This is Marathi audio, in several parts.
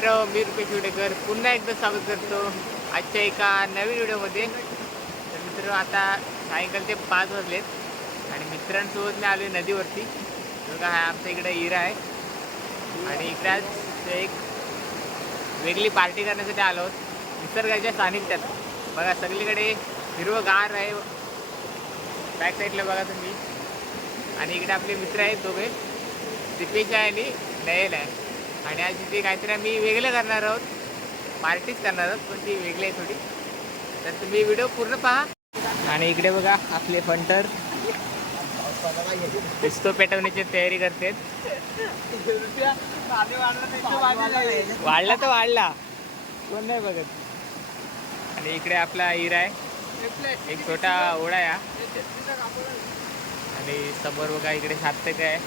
मित्र मी रुपेश विडेकर पुन्हा एकदा स्वागत करतो आजच्या एका नवीन व्हिडिओमध्ये. तर मित्र आता सायंकाळचे 5 वाजलेत आणि मित्रांसोबत मी आलो आहे नदीवरती. बघा हा आमच्या इकडे हिरा आहे आणि इकडे आज एक वेगळी पार्टी करण्यासाठी आलो आहोत निसर्गाच्या सानिध्यात. बघा सगळीकडे हिरवंगार आहे, बॅक साईडला बघा तुम्ही. आणि इकडे आपले मित्र आहेत दोघे, दिपेश आहे आणि नयल आहे. आणि आज तिथे काहीतरी आम्ही वेगळं करणार आहोत, पार्टीच करणार आहोत पण ती वेगळी आहे थोडी. तर तुम्ही व्हिडिओ पूर्ण पहा. आणि इकडे बघा आपले फंटर पिस्तो पेटवण्याची तयारी करतात. वाढला तर वाढला, कोण नाही बघत. आणि इकडे आपला हिरा आहे, एक छोटा ओढा आहे आणि समोर बघा इकडे सार्थक आहे.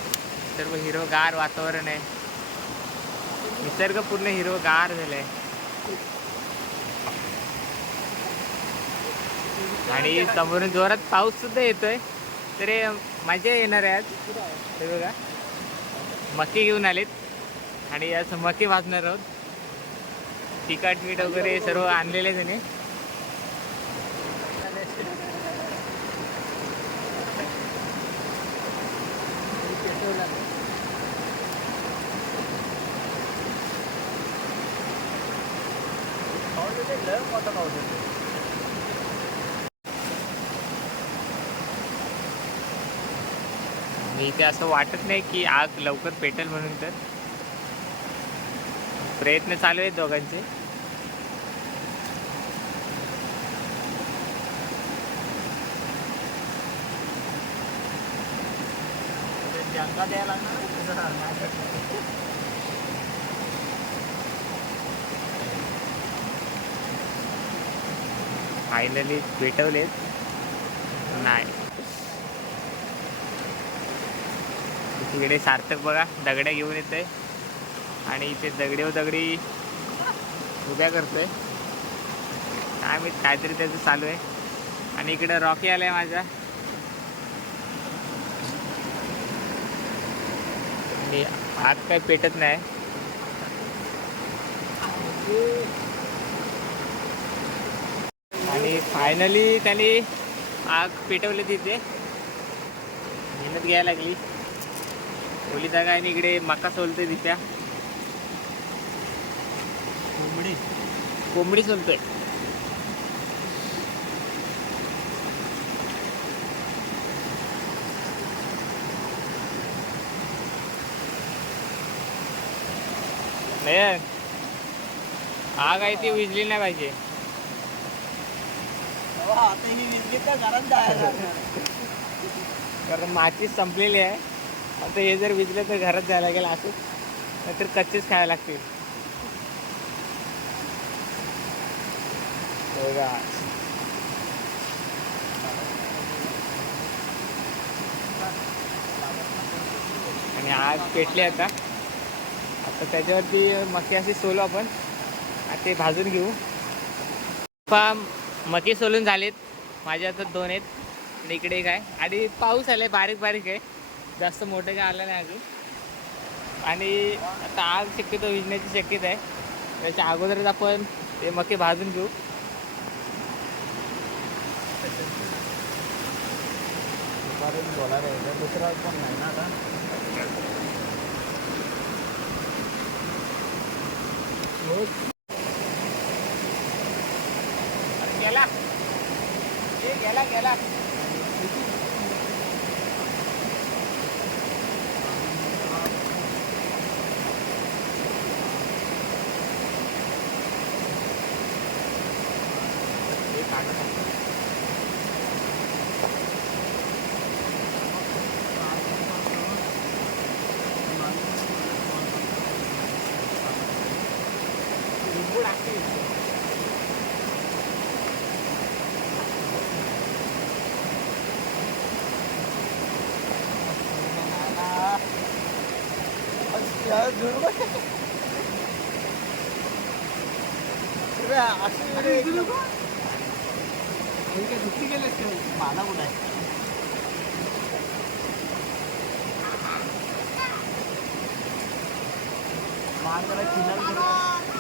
सर्व हिरवगार वातावरण आहे, निसर्ग पूर्ण हिरवगार झालं आहे. आणि समोरून जोरात पाऊस सुद्धा येतोय, तर मजा येणार आहे आज. ते बघा मकी घेऊन आलेत आणि आज मकी भाजणार आहोत. तिखट मीठ वगैरे सर्व आणलेले त्याने. मी इथे असं वाटत नाही की आग लवकर पेटेल म्हणून, तर प्रयत्न चालू आहेत दोघांचे. फायनली पेटवलेत नाही. तिकडे सार्थक बघा दगड्या घेऊन येतोय आणि इथे दगडी उभ्या करतोय, काय मी काहीतरी त्याचं चालू आहे. आणि इकडे रॉकी आलाय माझा. आणि आग काही पेटत नाही. आणि फायनली त्यांनी आग पेटवली. तिथे मेहनत घ्यायला लागली ओली जागा. आणि इकडे मका सोलतोय दिप्या, कोंबडी सोलतोय. नाही आग आहे ती विजली नाही पाहिजे. कारण माती संपलेली आहे. आता हे जर विजलं तर घरात जायला लागेल असं, नाहीतर कच्चेच खायला लागतील. बघा आणि आग पेटली. आता त्याच्यावरती मकी अशी सोलू आपण. आता ते भाजून घेऊ. मकी सोलून झालेत, माझ्या हातात 2 आहेत आणि इकडे एक आहे. आणि पाऊस आलाय, बारीक बारीक आहे, जास्त मोठं काय आलं नाही अजून. आणि आता आग शक्यतो विजण्याची शक्यता आहे. त्याच्या अगोदरच आपण ते मकी भाजून घेऊ. दुसरा पण नाही ना आता. गेला माझा कुठं आहे? मार त्याला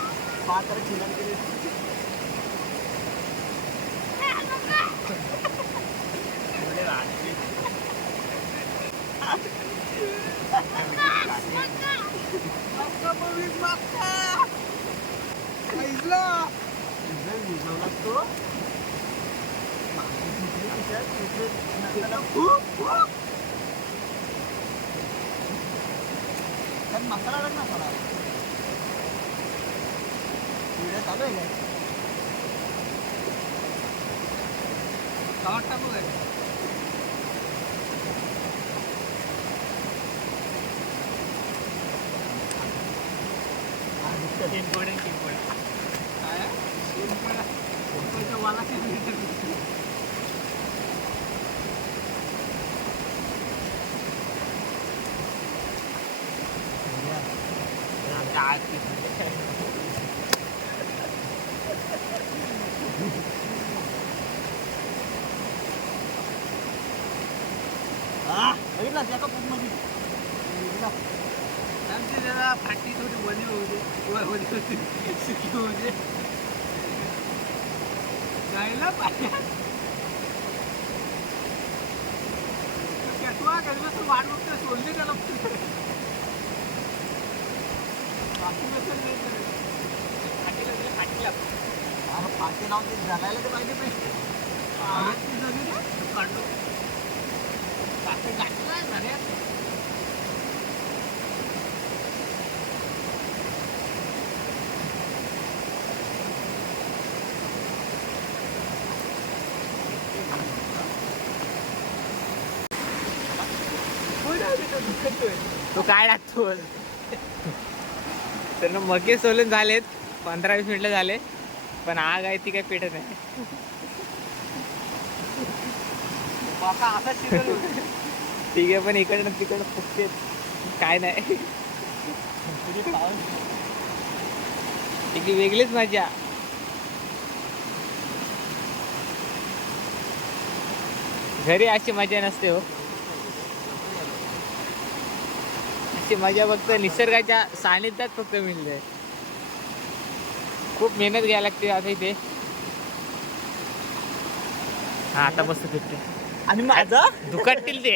मसाला लागणार थोडा व्हिडिओ चालू आहे काय टाकू आहे फाटी थोडी वली होऊ दे सुकी होऊ दे जायला पाहिजे वाट बघतो सोडले त्याला फाटी लावून ते जगायला तर पाहिजे काढलो झाल्या तू काय टाकतो तर मगे सोलून झालेत 15-20 मिनिटं झाले पण आग आहे ती काय पेटत नाही ठीक आहे पण इकडनं तिकडं फुकते काय नाही एक वेगळीच मजा घरी अशी मजा नसते हो अशी मजा फक्त निसर्गाच्या सानिध्यात फक्त मिळते खूप मेहनत घ्यायला लागते आता इथे हा आता मस्त फिरते आणि माझा दुकाटतील ते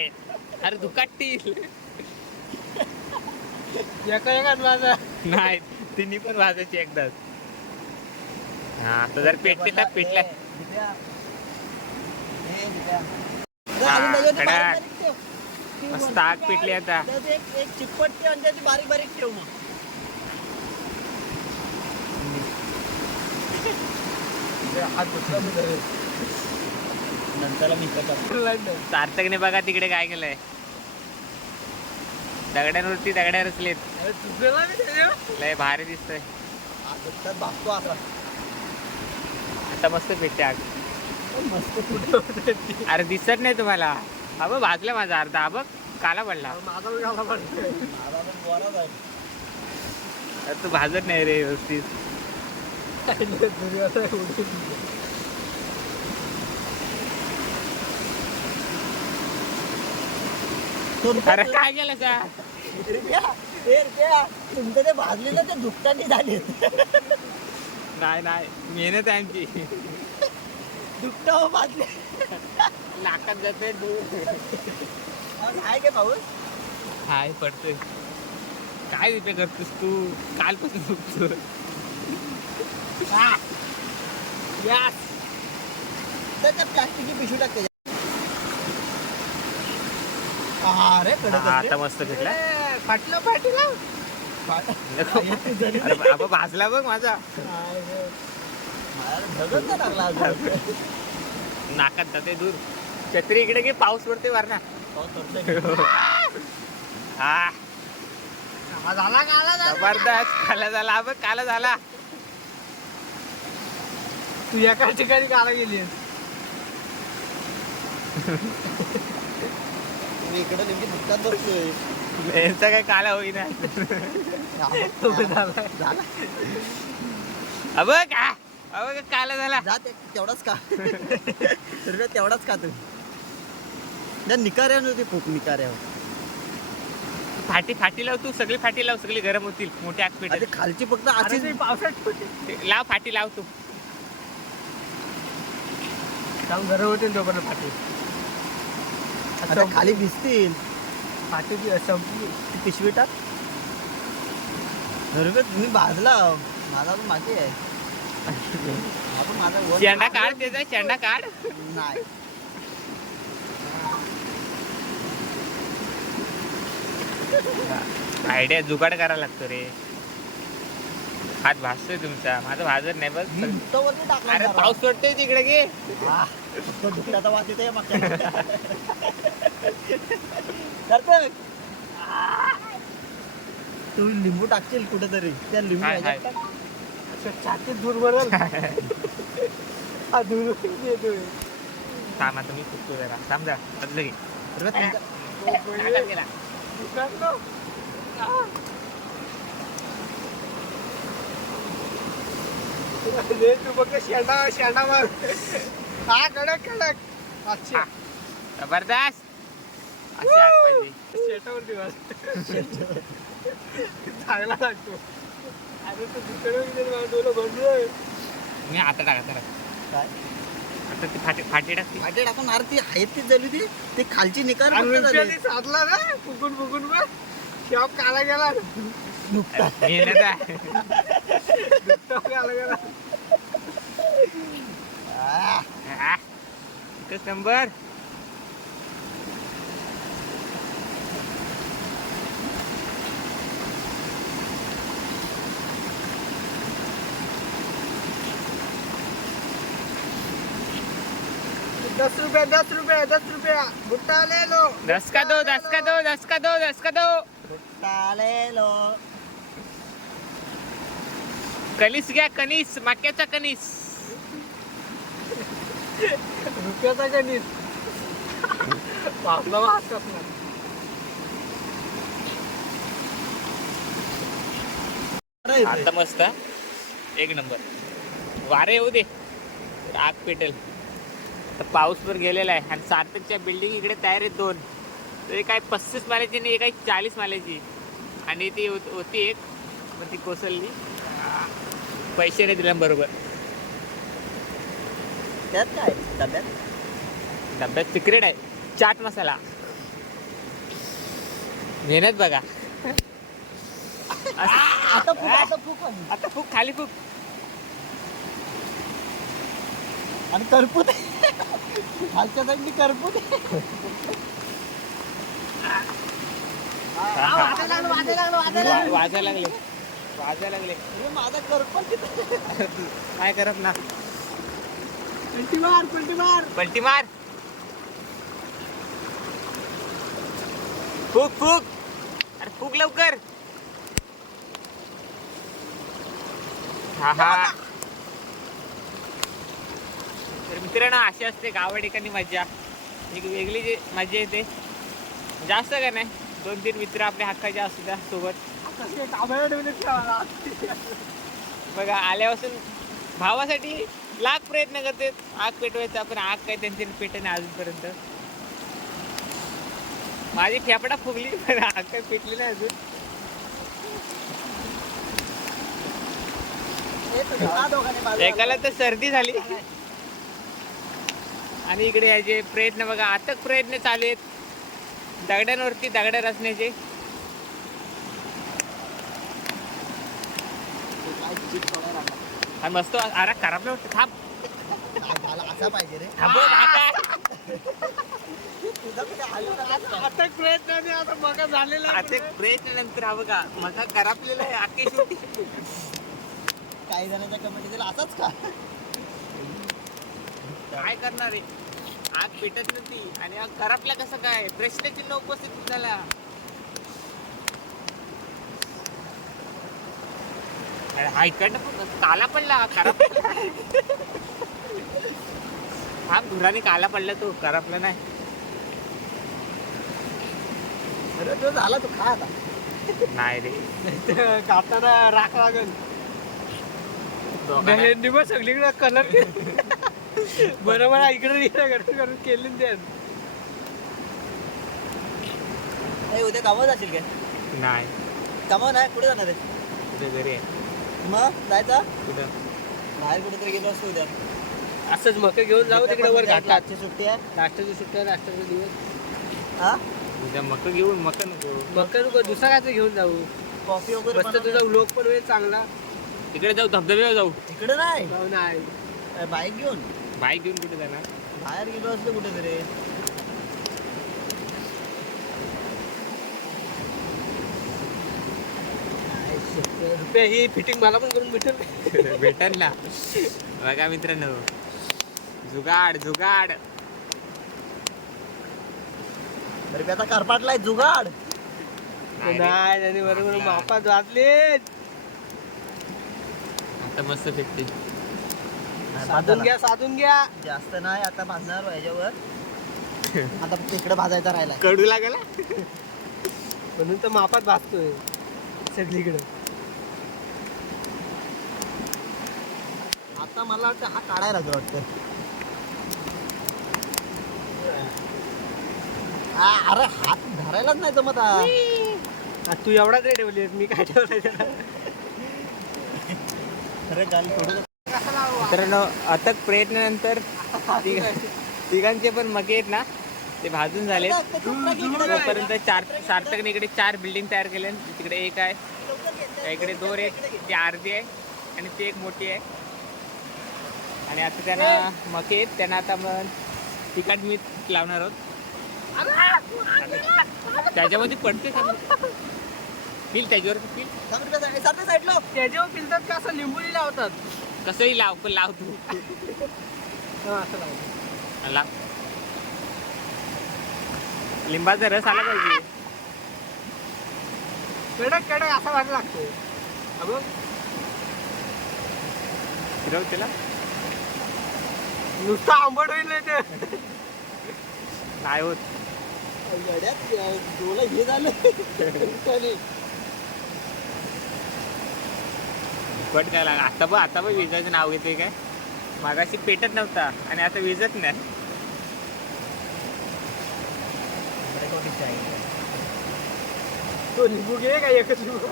अरे दुकाटतील एकाच माझा नाही तिन्ही पण वाजायची एकदाच हा आता जर पेटते तर पेटलाय मस्त आग पेटली आता एक चिकपट ठेव आणि त्याची बारीक बारीक ठेव मग नंतर मी सार्थकने बघा तिकडे काय केलंय दगड्यांवरती दगड्या रचलेत लय भारी दिसतंय भागतो आता मस्त पेटते आग मस्त कुठे अरे दिसत नाही तुम्हाला हा बघ भाजला माझा अर्धा हा बघ काला पडला माझा काला पडला तू भाजत नाही रे व्यवस्थित अरे काय केलं का तुमचं ते भाजलेलं ते दुपटाने झाले नाही नाही मेहनत आहे आमची दुपटा हो भाजले नाकात जाते आहे काय पाऊस हाय पडतोय काय रिपे करतोस तू कालपासून दुखतो त्याच्या प्लास्टिकची पिशवी टाकते अरे आता मस्त भेटला फाटलं भाजला बघ माझा नाकात जाते दूर छत्री इकडे की पाऊस पडते वरना हा जबरदस्त काला झाला बघ काला झाला तू एका ठिकाणी काला गेली इकडे नेमकी दुकान बघतोय यांचा काय काला होईना अब का अब काला झाला जा तेवढाच का तेवढाच का तू निकाऱ्या नव्हती खूप निकाऱ्या फाटी लाव तू, सगळी फाटी लाव, सगळी गरम होतील, मोठी आग पेटेल. अरे खालची फक्त आधी पावसात लाव फाटी लाव तू. गरम होते तोपर्यंत फाटी. आता खाली भिजतील फाटीची संपली ती पिशवी टाक. तुम्ही भाजला माझा अजून बाकी आहे. आपण माझा शेंडा काढ त्याचा, शेंडा काढ. नाही आयडिया जुगाड करायला लागतो रे. हात भाजतोय तुमचा, माझा भाजत नाही बस. अरे पाऊस पडतोय तिकडे घे. दुखण्याचा वास येतोय मागच्या. तू लिंबू टाकशील कुठेतरी त्या लिंबू हाय, हाय. छातीत दूर बरल. थांब आता मी फुकतो जरा, थांब जरा बदल घे. तू बघ शेंडा मार. हा कडक अच्छा जबरदस्त. अशी आग पाहिजे. शेटावर दिवस चांगला लागतो. अरे तू तिकडे मी आता टाका जरा. काय आता ती फाटी टाकते. वाटे टाकून आरती आहेत ती जली ती ते खालची निकार साधला ना फुकून बघ शेव काला गेला. मेहनत आहे. काला गेला. एकच नंबर. दस रुपया भुट्टा ले लो. 10 का दो. भुट्टा ले लो. कणीस घ्या, कणीस, मक्याचा कणीस. रुपयाचा गणित पापला वाचतात ना. आता मस्त एक नंबर. वारे येऊ दे, आग पेटेल. तर पाऊस वर गेलेला आहे आणि सार्थकच्या बिल्डिंग इकडे तयार आहेत 2. तर एक काय 35 माल्याची आणि एक आहे 40 माल्याची. आणि ती होती एक, पण ती कोसळली. पैसे नाही दिल्या बरोबर. त्यात काय डब्यात सिक्रेट आहे, चाट मसाला. मेहनत बघा. आता फूक खाली फूक. आणि करपूत खालच्या साईडनी करपूत. वाजायला लागले. माझा करपूत काय करत ना. पलटी मार. फूक. अरे फूक लवकर. हा. तर मित्रांनो, अशी असते गावा ठिकाणी मजा. एक वेगळी जी मजा येते. जास्त का नाही, 2-3 मित्र आपल्या हक्काचे असू द्या सोबत. बघा आल्यापासून भावासाठी लाख प्रयत्न करते आग पेटवायचा, पण आग काय त्यांची पेटे नाही अजूनपर्यंत. माझी फेफडा फुगली पण आग काय पेटली नाही अजून. एकाला तर सर्दी झाली आणि इकडे याचे प्रयत्न बघा, अथक प्रयत्न चालू आहेत दगड्यांवरती दगड्या रचण्याचे. आणि मस्त अरे खराब होतं. थांब असा पाहिजे रे. अथक प्रयत्न आता बघा झालेला. अथक प्रयत्न नंतर हा बघा मग खराबलेला आहे आखे शेवटी. काही जणांचा कमेंट दिला असाच का. काय करणार आहे, आग पेटत नव्हती आणि आग करपल्या कसं काय, प्रश्नचिन्ह उपस्थित झाला. हा इकडनं काला पडला करपला. हा धुराने काला पडला तो, करपला नाही. अरे तो झाला तो खा आता. नाही रे, कापताना राख लागेल. सगळीकडे कलर बरोबर इकडे करून केली. उद्या गावात असेल काय नाही कामा नाही कुठे जाणार आहे तुझ्या घरी आहे. मग जायचा कुठं बाहेर कुठेतरी गेलो असतो उद्या असंच मका घेऊन जाऊ तिकडे वर घाटात. आजची सुट्टी आहे नाश्त्याची सुट्टी आहे, नाश्त्याचा दिवस. हा उद्या मक घेऊन मक नको. मका नको दुसरा काय तर घेऊन जाऊ. कॉफी वगैरे मस्त तुझा बनवून- व्लॉग पण होईल चांगला. तिकडे जाऊ धबधब्यावर जाऊ. इकडे नाही जाऊ नाही. बाईक घेऊन बाईक घेऊन कुठे जाणार. बाहेर गेलो असतो कुठेतरी रुपये ही फिटिंग मला पण करून भेटेल. भेटल ना. बघा मित्रांनो जुगाड जुगाड. बरं आता करपाटलाय जुगाड नाही रे. नाही त्याने बरोबर मापात वाचले. आता मस्त भेटते. साधून घ्या साधून घ्या. जास्त नाही आता भाजणार ह्याच्यावर आता तिकडे भाजायचा राहिला कडू लागला. म्हणून तर मापात भाजतोय सगळीकडे. आता मला वाटतं हा काढायला लागला वाटतं अरे हात धरायलाच नाही जमत हा. आ, तू एवढाच रे ठेवली मी काय ठेवलाय. अरे गाली थोडं मित्रांनो अथक प्रयत्नानंतर तिघांचे पण मके आहेत ना ते भाजून झाले. तोपर्यंत सार्थकने इकडे 4 बिल्डिंग तयार केले. तिकडे एक आहे, त्या इकडे 2 आहेत, ती अर्धी आहे आणि ती एक मोठी आहे. आणि आता त्यांना मके आहेत, त्यांना आता मग तिखट मीठ लावणार आहोत. त्याच्यामध्ये पडते पील त्याच्यावर पील साईडला त्याच्यावर पिलतात का असं लिंबुली लावतात. कसंही लाव पण लाव तू. हा, असं लावतात. लाव. लिंबाचा रस आला पाहिजे. कडक कडक असा भाग लागतो. अगं फिरव त्याला. नुसतं आंबट होईल नाही ते. नाही होत. तुला हे झालं कट काय लागा. आता पण विजाचं नाव घेते काय. मागाशी पेटत नव्हता आणि आता विजत नाही. तो लिंबू घे का एकच लिंबू.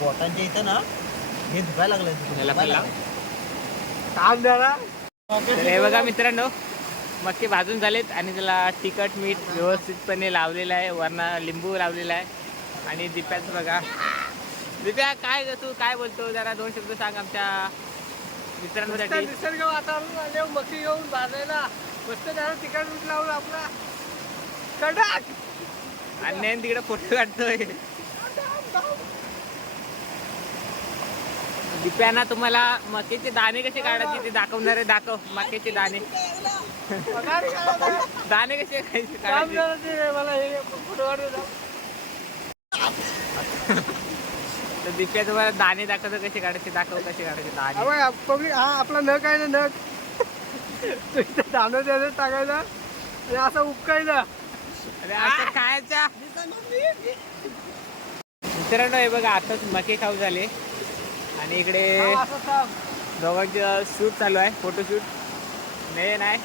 बोटांच्या इथं ना हे धुवायला याला पण लाव. काम द्याला. तर हे बघा मित्रांनो मक्के भाजून झालेत आणि त्याला तिखट मीठ व्यवस्थितपणे लावलेलं आहे. वरनं लिंबू लावलेला आहे. आणि दिप्याचं बघा. दिप्या काय ग तू काय बोलतो जरा 2 शब्द सांग आमच्या मित्रांसाठी. निसर्ग वातावरण आले मकी घेऊन भाजायला मस्त त्याला तिखट मीठ लावून आपला कडक. आणि नाही तिकडे फोटो काढतोय. दिप्याना तुम्हाला मक्याचे दाणे कसे काढायचे ते दाखवणार आहे. दाखव मक्याचे दाणे. दाणे कसे काढायचे. मला हे फोटो काढून तर दिप्या तुम्हाला दाणे दाखवतो कसे काढायचे. दाखव कसे काढायचे दाणे. पब्लिक हा आपला नख आहे ना नख दाणं द्यायचं टाकायचं आणि असं उपकायचं. अरे असं खायचा. मित्रांनो हे बघा आताच मके खाऊ झाले आणि इकडे दोघांचं शूट चालू आहे. फोटोशूट. नयन आहे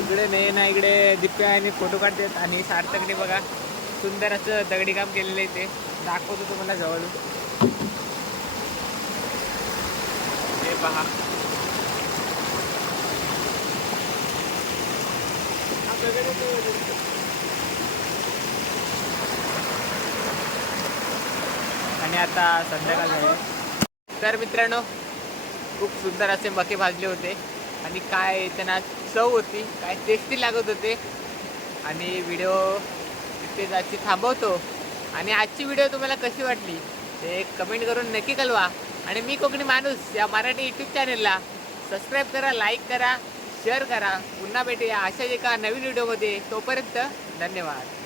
इकडे. नयन आहे इकडे. दिप्या आणि फोटो काढतात आणि सार्थकने बघा सुंदर असं दगडी काम केलेलं आहे. ते दाखवतो तुम्हाला जवळून. हे पहा. आणि आता संध्याकाळ झाली. तर मित्रांनो खूप सुंदर असे मके भाजले होते आणि काय त्यांना चव होती, काय टेस्टी लागत होते. आणि व्हिडिओ इथे जायची थांबवतो. आणि आजची व्हिडिओ तुम्हाला कशी वाटली ते कमेंट करून नक्की कळवा. आणि मी कोकणी माणूस या मराठी यूट्यूब चॅनलला सबस्क्राईब करा, लाईक करा, शेअर करा. पुन्हा भेटूया अशाच एका नवीन व्हिडिओमध्ये. तोपर्यंत धन्यवाद.